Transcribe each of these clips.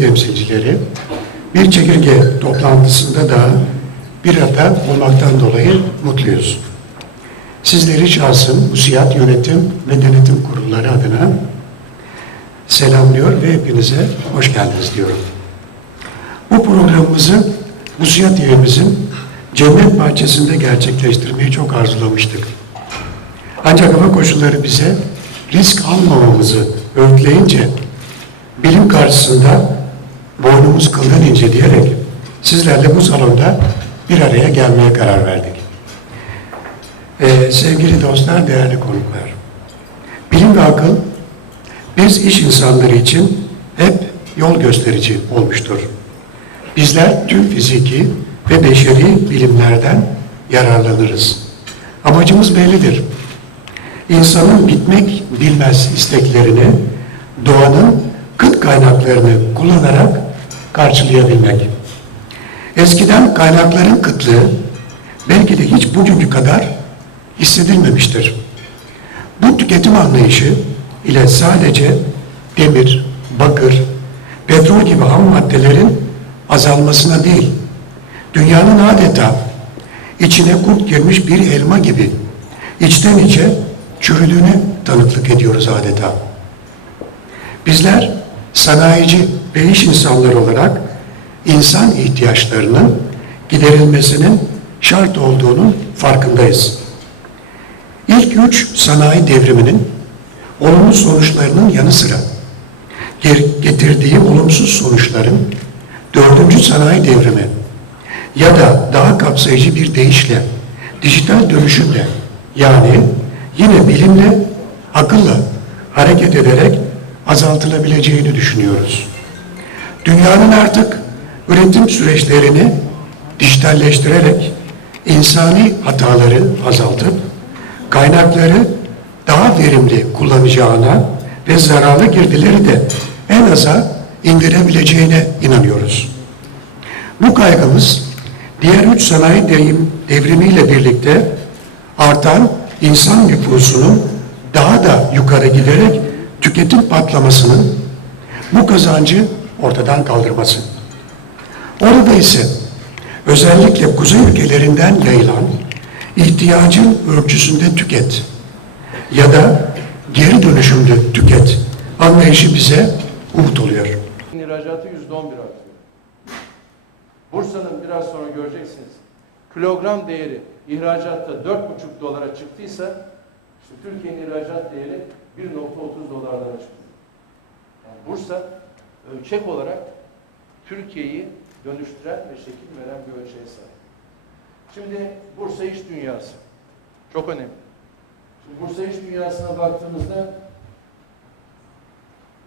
temsilcileri bir çekirge toplantısında da bir arada olmaktan dolayı mutluyuz. Sizleri şahsım Musiyat Yönetim ve Denetim Kurulları adına selamlıyor ve hepinize hoş geldiniz diyorum. Bu programımızı Musiyat evimizin cennet bahçesinde gerçekleştirmeyi çok arzulamıştık. Ancak hava koşulları bize risk almamamızı öğütleyince bilim karşısında boynumuz kıldan ince diyerek sizlerle bu salonda bir araya gelmeye karar verdik. Ee, sevgili dostlar, değerli konuklar. Bilim ve akıl biz iş insanları için hep yol gösterici olmuştur. Bizler tüm fiziki ve beşeri bilimlerden yararlanırız. Amacımız bellidir. İnsanın bitmek bilmez isteklerini doğanın kıt kaynaklarını kullanarak karşılayabilmek. Eskiden kaynakların kıtlığı belki de hiç bugünkü kadar hissedilmemiştir. Bu tüketim anlayışı ile sadece demir, bakır, petrol gibi ham maddelerin azalmasına değil, dünyanın adeta içine kurt girmiş bir elma gibi içten içe çürüdüğüne tanıklık ediyoruz adeta. Bizler sanayici ve iş insanları olarak insan ihtiyaçlarının giderilmesinin şart olduğunun farkındayız. İlk üç sanayi devriminin olumlu sonuçlarının yanı sıra getirdiği olumsuz sonuçların dördüncü sanayi devrimi ya da daha kapsayıcı bir deyişle dijital dönüşümle yani yine bilimle, akılla hareket ederek azaltılabileceğini düşünüyoruz. Dünyanın artık üretim süreçlerini dijitalleştirerek insani hataları azaltıp kaynakları daha verimli kullanacağına ve zararlı girdileri de en aza indirebileceğine inanıyoruz. Bu kaygımız diğer üç sanayi devrim, devrimiyle birlikte artan insan nüfusunun daha da yukarı giderek tüketim patlamasının bu kazancı ortadan kaldırması. Orada ise özellikle kuzey ülkelerinden yayılan ihtiyacın ölçüsünde tüket ya da geri dönüşümlü tüket anlayışı bize umut oluyor. İhracatı yüzde on bir artıyor. Bursa'nın biraz sonra göreceksiniz. Kilogram değeri ihracatta dört buçuk dolara çıktıysa işte Türkiye'nin ihracat değeri 1.30 dolarlara çıktı. Yani Bursa ölçek olarak Türkiye'yi dönüştüren ve şekil veren bir ölçeğe sahip. Şimdi Bursa iş dünyası. Çok önemli. Şimdi Bursa iş dünyasına baktığımızda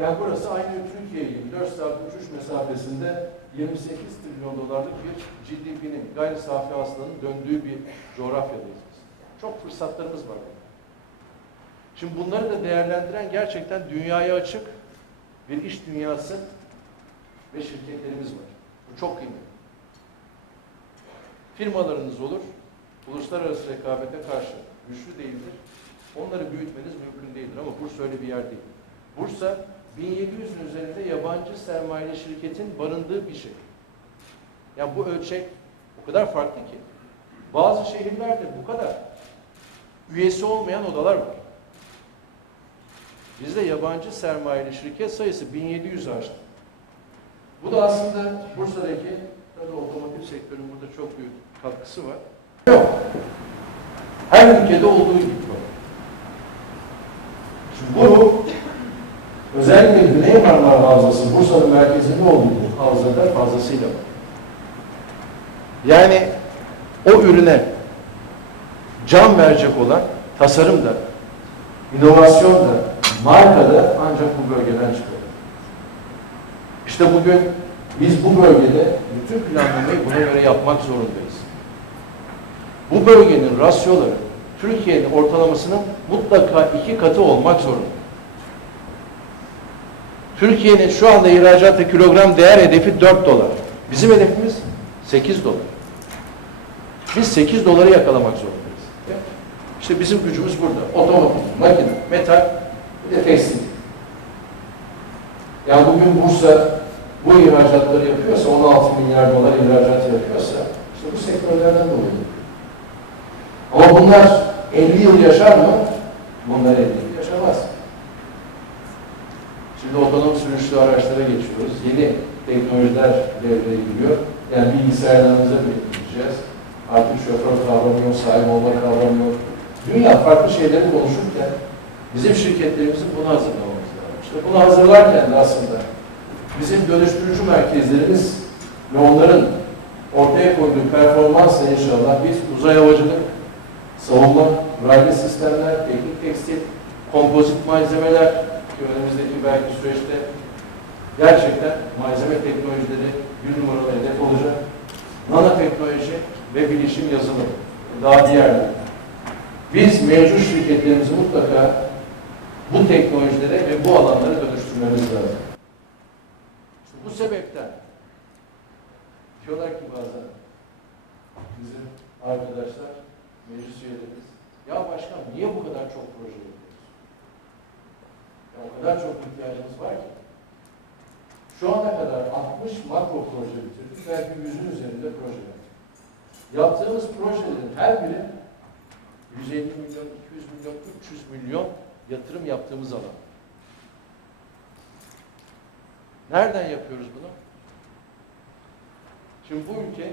yani burası aynı Türkiye gibi 4 saat uçuş mesafesinde 28 trilyon dolarlık bir GDP'nin gayri safi hasılanın döndüğü bir coğrafyadayız biz. Çok fırsatlarımız var. Şimdi bunları da değerlendiren gerçekten dünyaya açık bir iş dünyası ve şirketlerimiz var. Bu çok kıymetli. Firmalarınız olur, uluslararası rekabete karşı güçlü değildir. Onları büyütmeniz mümkün değildir ama Bursa öyle bir yer değil. Bursa 1700'ün üzerinde yabancı sermayeli şirketin barındığı bir şey. Yani bu ölçek o kadar farklı ki. Bazı şehirlerde bu kadar üyesi olmayan odalar var. Bizde yabancı sermayeli şirket sayısı 1700 aştı. Bu da aslında Bursa'daki tabii otomotiv sektörünün burada çok büyük katkısı var. Yok. Her ülkede olduğu gibi. yok. Şimdi bu özellikle Güney Marmara Havzası Bursa'nın merkezinde olduğu havzada fazlasıyla var. Yani o ürüne can verecek olan tasarım da, inovasyon da, marka da ancak bu bölgeden çıkıyor. İşte bugün biz bu bölgede bütün planlamayı buna göre yapmak zorundayız. Bu bölgenin rasyoları Türkiye'nin ortalamasının mutlaka iki katı olmak zorunda. Türkiye'nin şu anda ihracatta kilogram değer hedefi 4 dolar. Bizim hedefimiz 8 dolar. Biz 8 doları yakalamak zorundayız. İşte bizim gücümüz burada. Otomotiv, makine, metal, bir de tekstil. Yani bugün Bursa bu ihracatları yapıyorsa, 16 milyar dolar ihracat yapıyorsa, işte bu sektörlerden dolayı. Ama bunlar 50 yıl yaşar mı? Bunlar 50 yıl yaşamaz. Şimdi otonom sürüşlü araçlara geçiyoruz. Yeni teknolojiler devreye giriyor. Yani bilgisayarlarımıza bile gireceğiz. Artık şoför kavramı yok, sahip olma kavramı yok. Dünya farklı şeyleri konuşurken bizim şirketlerimizin bunu hazırlamamız lazım. İşte bunu hazırlarken de aslında bizim dönüştürücü merkezlerimiz ve onların ortaya koyduğu performansla inşallah biz uzay havacılık, savunma, raylı sistemler, teknik tekstil, kompozit malzemeler ki önümüzdeki belki süreçte gerçekten malzeme teknolojileri bir numaralı hedef olacak. Nanoteknoloji ve bilişim yazılım daha diğerleri. Biz mevcut şirketlerimizi mutlaka bu teknolojilere ve bu alanlara dönüştürmemiz lazım. İşte bu sebepten diyorlar ki bazen bizim arkadaşlar, meclis üyelerimiz, ya başkan niye bu kadar çok proje yapıyoruz? Ya o kadar çok ihtiyacımız var ki. Şu ana kadar 60 makro proje bitirdik, belki 100'ün üzerinde proje yaptık. Yaptığımız projelerin her biri 150 milyon, 200 milyon, 300 milyon yatırım yaptığımız alan. Nereden yapıyoruz bunu? Şimdi bu ülke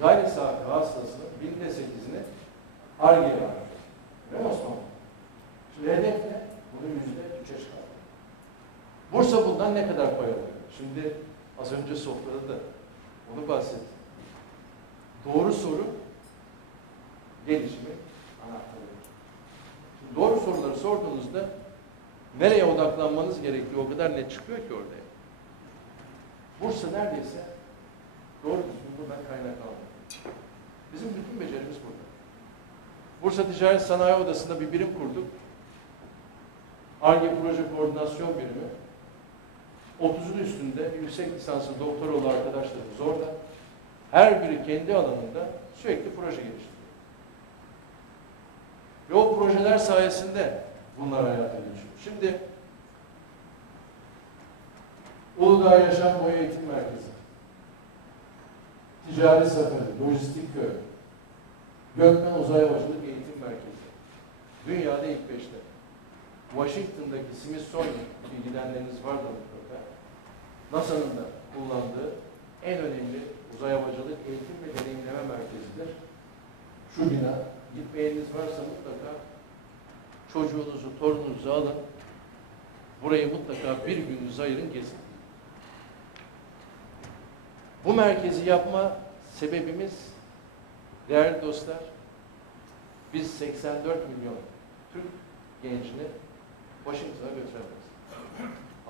gayri safi hasılasının binde sekizini ARGE'ye harcıyor. Değil mi Osman? Şimdi hedef ne? Bunu yüzde üçe çıkartmak. Bursa bundan ne kadar pay alıyor? Şimdi az önce sofrada da onu bahsettim. Doğru soru gelişimi anahtarı. Doğru soruları sorduğunuzda nereye odaklanmanız gerekiyor o kadar net çıkıyor ki orada. Bursa neredeyse doğru düzgün buradan kaynak almıyor. Bizim bütün becerimiz burada. Bursa Ticaret Sanayi Odası'nda bir birim kurduk. ARGE Proje Koordinasyon Birimi. 30'un üstünde yüksek lisanslı doktoralı arkadaşlarımız orada. Her biri kendi alanında sürekli proje geliştiriyor. Ve o projeler sayesinde bunlar hayata geçiyor. Şimdi Uludağ Yaşam Boyu Eğitim Merkezi, Ticari Safari, Lojistik Köy, Gökmen Uzay Havacılık Eğitim Merkezi, dünyada ilk beşte. Washington'daki Smithsonian, bilgilenleriniz vardır mutlaka, NASA'nın da kullandığı en önemli uzay havacılık eğitim ve deneyimleme merkezidir. Şu bina, çocuğunuzu, torununuzu alın. Burayı mutlaka bir gününüzü ayırın, gezin. Bu merkezi yapma sebebimiz, değerli dostlar, biz 84 milyon Türk gencini Washington'a götüremeyiz.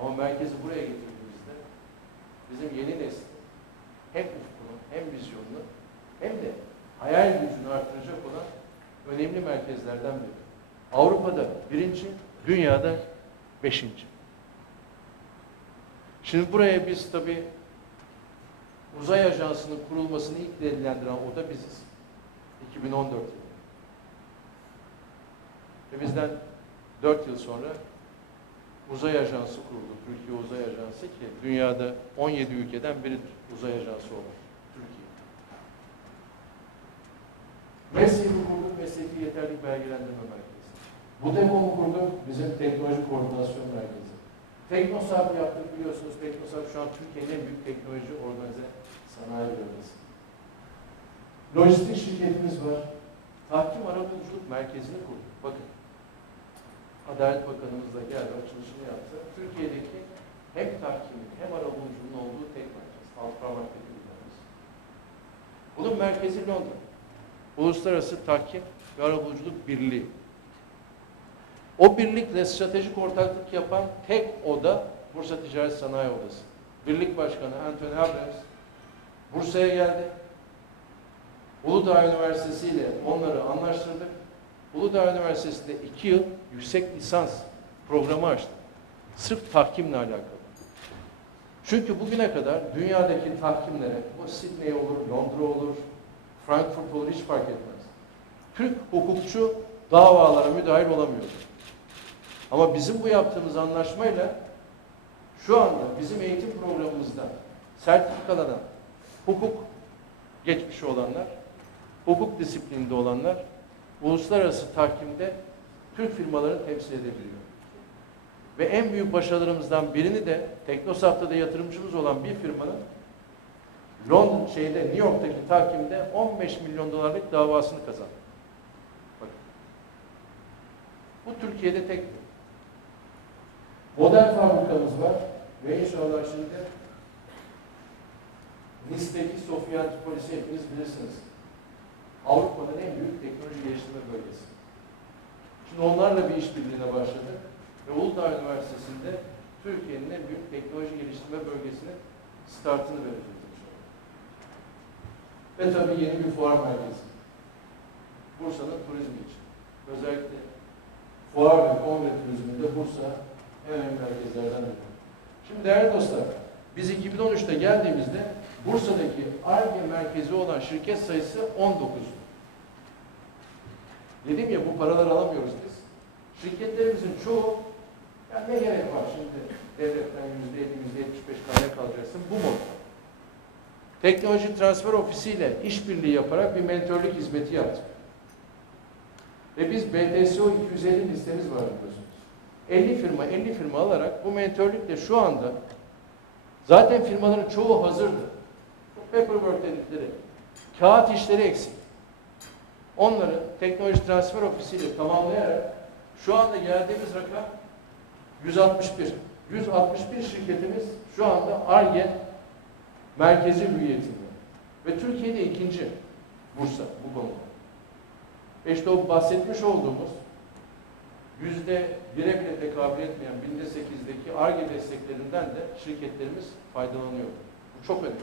Ama merkezi buraya getirdiğimizde bizim yeni nesil hem ufkunu hem vizyonunu hem de hayal gücünü artıracak olan önemli merkezlerden biri. Avrupa'da birinci, dünyada beşinci. Şimdi buraya biz tabi uzay ajansının kurulmasını ilk delilendiren o da biziz. 2014 yılında. Ve bizden 4 yıl sonra uzay ajansı kuruldu. Türkiye Uzay Ajansı ki dünyada 17 ülkeden biridir uzay ajansı olan Türkiye. Mesleği kurduk, mesleki yeterlik belgelendirme merkezi. Bu depomu kurduk, bizim teknoloji koordinasyon merkezi. Teknosap yaptık biliyorsunuz. Teknosap şu an Türkiye'nin en büyük teknoloji organize sanayi bölgesi. Lojistik şirketimiz var. Tahkim arabuluculuk merkezini kurduk. Bakın. Adalet Bakanımız da geldi, açılışını yaptı. Türkiye'deki hem tahkimin hem arabuluculuğun olduğu tek merkez. Bir merkez. Bunun merkezi Londra. Uluslararası Tahkim ve Arabuluculuk Birliği. O birlikle stratejik ortaklık yapan tek oda Bursa Ticaret Sanayi Odası. Birlik Başkanı Anthony Abrams Bursa'ya geldi. Uludağ Üniversitesi ile onları anlaştırdık. Uludağ Üniversitesi'nde iki yıl yüksek lisans programı açtı. Sırf tahkimle alakalı. Çünkü bugüne kadar dünyadaki tahkimlere, bu Sydney olur, Londra olur, Frankfurt olur hiç fark etmez. Türk hukukçu davalara müdahil olamıyor. Ama bizim bu yaptığımız anlaşmayla Şu anda bizim eğitim programımızda sertifikalanan hukuk geçmişi olanlar, hukuk disiplininde olanlar uluslararası tahkimde Türk firmalarını temsil edebiliyor. Ve en büyük başarılarımızdan birini de Teknosaf'ta da yatırımcımız olan bir firmanın London şeyde New York'taki tahkimde 15 milyon dolarlık davasını kazandı. Bakın. Bu Türkiye'de tek Model fabrikamız var ve inşallah şimdi Nice'deki Sofya Antipolis'i hepiniz bilirsiniz. Avrupa'nın en büyük teknoloji geliştirme bölgesi. Şimdi onlarla bir işbirliğine başladık ve Uludağ Üniversitesi'nde Türkiye'nin en büyük teknoloji geliştirme bölgesinin startını vereceğiz inşallah. Ve tabii yeni bir fuar merkezi. Bursa'nın turizmi için. Özellikle fuar ve kongre turizminde Bursa en önemli merkezlerden biri. Şimdi değerli dostlar, biz 2013'te geldiğimizde Bursa'daki ARGE merkezi olan şirket sayısı 19. Dedim ya bu paraları alamıyoruz biz. Şirketlerimizin çoğu, ya ne gerek var şimdi devletten yüzde 50, yüzde 75 kaya kalacaksın bu modda. Teknoloji Transfer Ofisi ile işbirliği yaparak bir mentörlük hizmeti yaptık. Ve biz BTSO 250 listemiz var biliyorsunuz. 50 firma 50 firma alarak bu mentörlükle şu anda zaten firmaların çoğu hazırdı. Paperwork dedikleri kağıt işleri eksik. Onları teknoloji transfer ofisiyle tamamlayarak şu anda geldiğimiz rakam 161. 161 şirketimiz şu anda ARGE merkezi hüviyetinde. Ve Türkiye'de ikinci Bursa bu konuda. E İşte o bahsetmiş olduğumuz yüzde bire bile tekabül etmeyen binde sekizdeki ARGE desteklerinden de şirketlerimiz faydalanıyor. Bu çok önemli.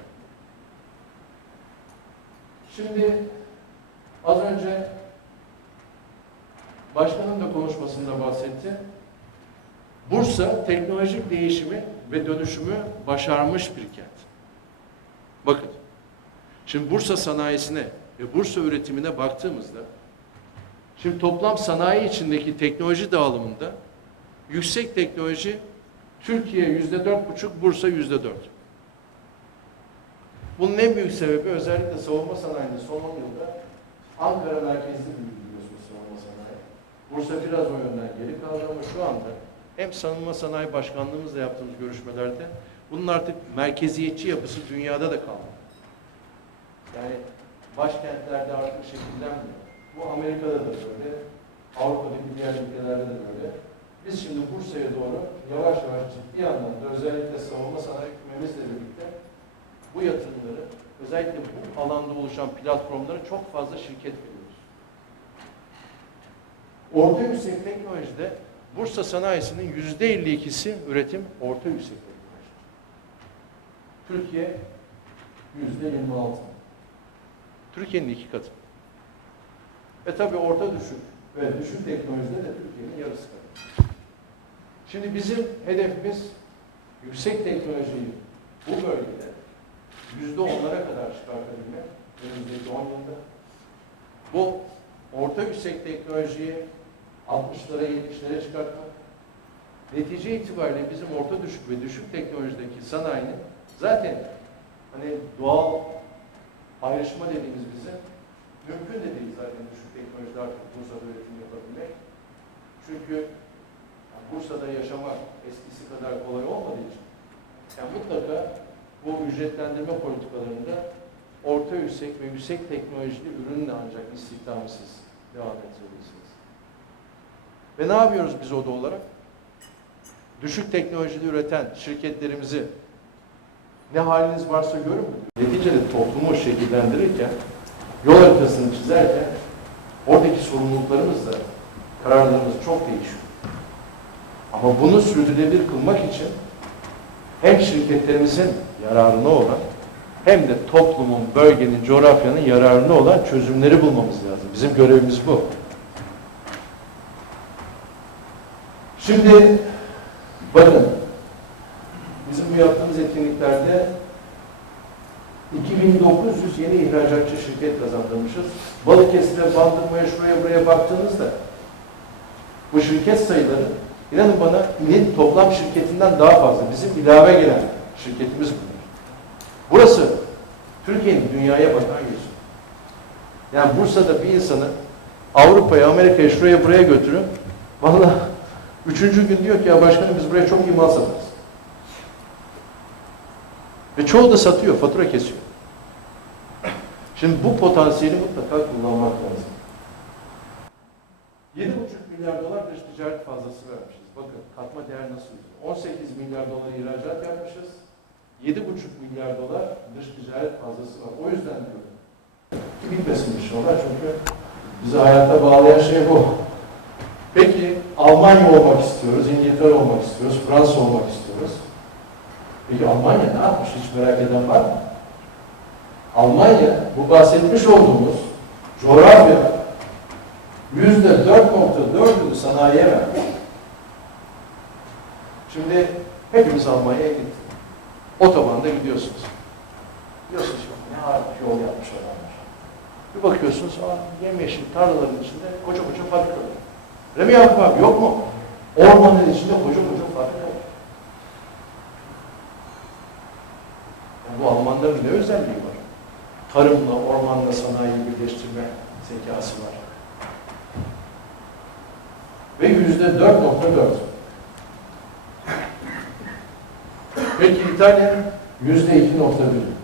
Şimdi az önce başkanın da konuşmasında bahsetti. Bursa teknolojik değişimi ve dönüşümü başarmış bir kent. Bakın, şimdi Bursa sanayisine ve Bursa üretimine baktığımızda Şimdi toplam sanayi içindeki teknoloji dağılımında yüksek teknoloji Türkiye yüzde dört buçuk, Bursa yüzde dört. Bunun en büyük sebebi özellikle savunma sanayinde son 10 yılda Ankara merkezli büyüdü biliyorsunuz savunma sanayi. Bursa biraz o yönden geri kaldı ama şu anda hem savunma sanayi başkanlığımızla yaptığımız görüşmelerde bunun artık merkeziyetçi yapısı dünyada da kaldı. Yani başkentlerde artık şekillenmiyor. Bu Amerika'da da böyle, Avrupa'daki diğer ülkelerde de böyle. Biz şimdi Bursa'ya doğru yavaş yavaş ciddi anlamda özellikle savunma sanayi kümemizle birlikte bu yatırımları, özellikle bu alanda oluşan platformlara çok fazla şirket veriyoruz. Orta yüksek teknolojide Bursa sanayisinin yüzde 52'si üretim orta yüksek teknoloji. Türkiye yüzde 26. Türkiye'nin iki katı. Ve tabii orta düşük ve düşük teknolojide de Türkiye'nin yarısı kadar. Şimdi bizim hedefimiz yüksek teknolojiyi bu bölgede yüzde onlara kadar çıkartabilmek önümüzdeki 10 yılda. Bu orta yüksek teknolojiyi 60'lara 70'lere çıkartmak. Netice itibariyle bizim orta düşük ve düşük teknolojideki sanayinin zaten hani doğal ayrışma dediğimiz bizim mümkün de değil zaten düşük teknolojide artık Bursa'da üretim yapabilmek. Çünkü yani Bursa'da yaşamak eskisi kadar kolay olmadığı için yani mutlaka bu ücretlendirme politikalarında orta yüksek ve yüksek teknolojili ürünle ancak istihdamı siz devam ettirebilirsiniz. Ve ne yapıyoruz biz oda olarak? Düşük teknolojili üreten şirketlerimizi ne haliniz varsa görün? Neticede toplumu şekillendirirken yol haritasını çizerken oradaki sorumluluklarımız da kararlarımız çok değişiyor. Ama bunu sürdürülebilir kılmak için hem şirketlerimizin yararına olan hem de toplumun, bölgenin, coğrafyanın yararına olan çözümleri bulmamız lazım. Bizim görevimiz bu. Şimdi bakın bizim bu yaptığımız etkinliklerde 2900 yeni ihracatçı şirket kazandırmışız. Balıkesir'e, Bandırma'ya, şuraya buraya baktığınızda bu şirket sayıları İnanın bana ilin toplam şirketinden daha fazla. Bizim ilave gelen şirketimiz bunlar. Burası Türkiye'nin dünyaya bakan yüzü. Yani Bursa'da bir insanı Avrupa'ya, Amerika'ya, şuraya buraya götürün. Vallahi üçüncü gün diyor ki ya başkanım biz buraya çok iyi mal satarız. Ve çoğu da satıyor, fatura kesiyor. Şimdi bu potansiyeli mutlaka kullanmak lazım. 7,5 milyar dolar dış ticaret fazlası vermişiz. Bakın katma değer nasıl yüzüyor? 18 milyar dolar ihracat yapmışız. 7,5 milyar dolar dış ticaret fazlası var. O yüzden diyorum. Ki bitmesin inşallah çünkü bizi hayatta bağlayan şey bu. Peki Almanya olmak istiyoruz, İngiltere olmak istiyoruz, Fransa olmak istiyoruz. Peki Almanya ne yapmış hiç merak eden var mı? Almanya bu bahsetmiş olduğumuz coğrafya yüzde 4.4'ünü sanayiye vermiş. Şimdi hepimiz Almanya'ya gittik. Otobanda gidiyorsunuz. Diyorsunuz ki ne harika yol yapmış adamlar. Bir bakıyorsunuz, aa, yemyeşil tarlaların içinde koca koca fabrikalar. Öyle mi Yakup? Yok mu? Ormanın içinde koca koca fabrikalar. Yani bu Almanların ne özelliği var? Tarımla, ormanla sanayiyi birleştirme zekası var. Ve yüzde dört nokta dört. Peki İtalya yüzde iki nokta bir.